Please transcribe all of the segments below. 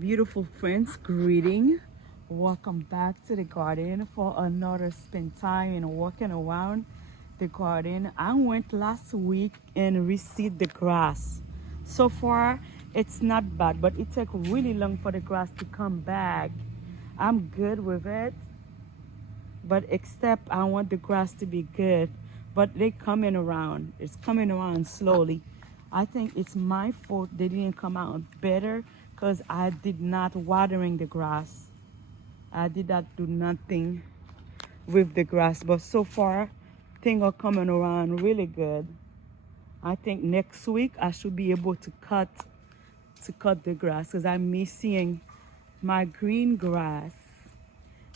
Beautiful friends, greeting. Welcome back to the garden for another spend time and walking around the garden. I went last week and reseed the grass. So far, it's not bad, but it took really long for the grass to come back. I'm good with it, but except I want the grass to be good. But they coming around. It's coming around slowly. I think it's my fault they didn't come out better because I did not watering the grass. I did not do nothing with the grass. But so far, things are coming around really good. I think next week I should be able to cut the grass because I'm missing my green grass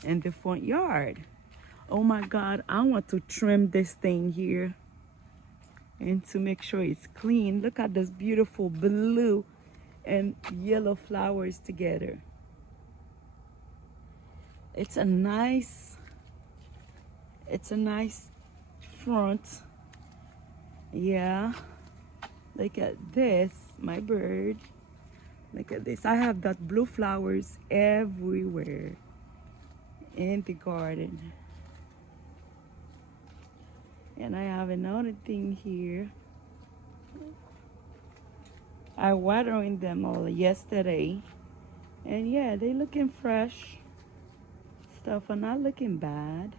in the front yard. Oh my God, I want to trim this thing here and to make sure it's clean. Look at those beautiful blue and yellow flowers together. It's a nice front. Yeah. Look at this, my bird. Look at this. I have that blue flowers everywhere in the garden. And I have another thing here. I watering them all yesterday. And yeah, they looking fresh. Stuff are not looking bad.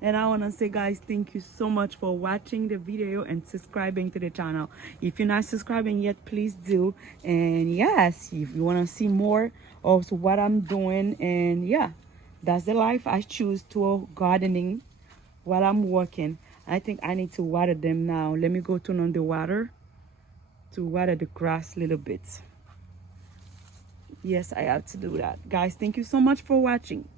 And I want to say, guys, thank you so much for watching the video and subscribing to the channel. If you're not subscribing yet, please do. And yes, if you want to see more of what I'm doing, and yeah, that's the life I choose to gardening while I'm working. I think I need to water them now. Let me go turn on the water to water the grass a little bit. Yes, I have to do that. Guys, thank you so much for watching.